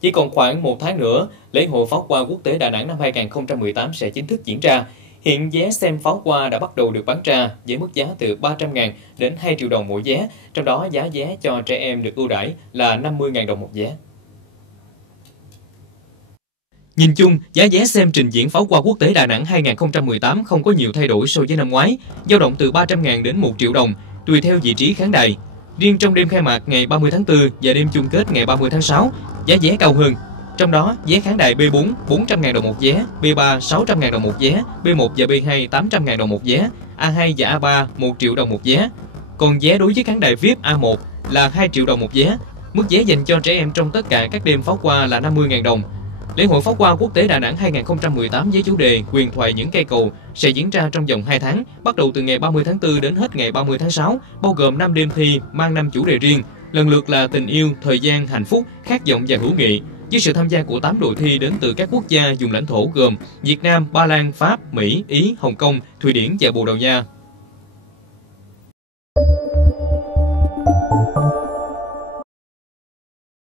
Chỉ còn khoảng một tháng nữa, lễ hội pháo hoa quốc tế Đà Nẵng năm 2018 sẽ chính thức diễn ra. Hiện vé xem pháo hoa đã bắt đầu được bán ra với mức giá từ 300.000 đến 2 triệu đồng mỗi vé, trong đó giá vé cho trẻ em được ưu đãi là 50.000 đồng một vé. Nhìn chung, giá vé xem trình diễn pháo hoa quốc tế Đà Nẵng 2018 không có nhiều thay đổi so với năm ngoái, dao động từ 300.000 đến 1 triệu đồng, tùy theo vị trí khán đài. Riêng trong đêm khai mạc ngày 30 tháng 4 và đêm chung kết ngày 30 tháng 6, giá vé cao hơn. Trong đó, vé khán đài B4 400.000 đồng một vé, B3 600.000 đồng một vé, B1 và B2 800.000 đồng một vé, A2 và A3 1 triệu đồng một vé. Còn vé đối với khán đài VIP A1 là 2 triệu đồng một vé. Mức vé dành cho trẻ em trong tất cả các đêm pháo hoa là 50.000 đồng. Lễ hội pháo hoa quốc tế Đà Nẵng 2018 với chủ đề Huyền thoại những cây cầu sẽ diễn ra trong vòng 2 tháng, bắt đầu từ ngày 30 tháng 4 đến hết ngày 30 tháng 6, bao gồm 5 đêm thi mang 5 chủ đề riêng, lần lượt là tình yêu, thời gian, hạnh phúc, khát vọng và hữu nghị, với sự tham gia của 8 đội thi đến từ các quốc gia vùng lãnh thổ gồm Việt Nam, Ba Lan, Pháp, Mỹ, Ý, Hồng Kông, Thụy Điển và Bồ Đào Nha.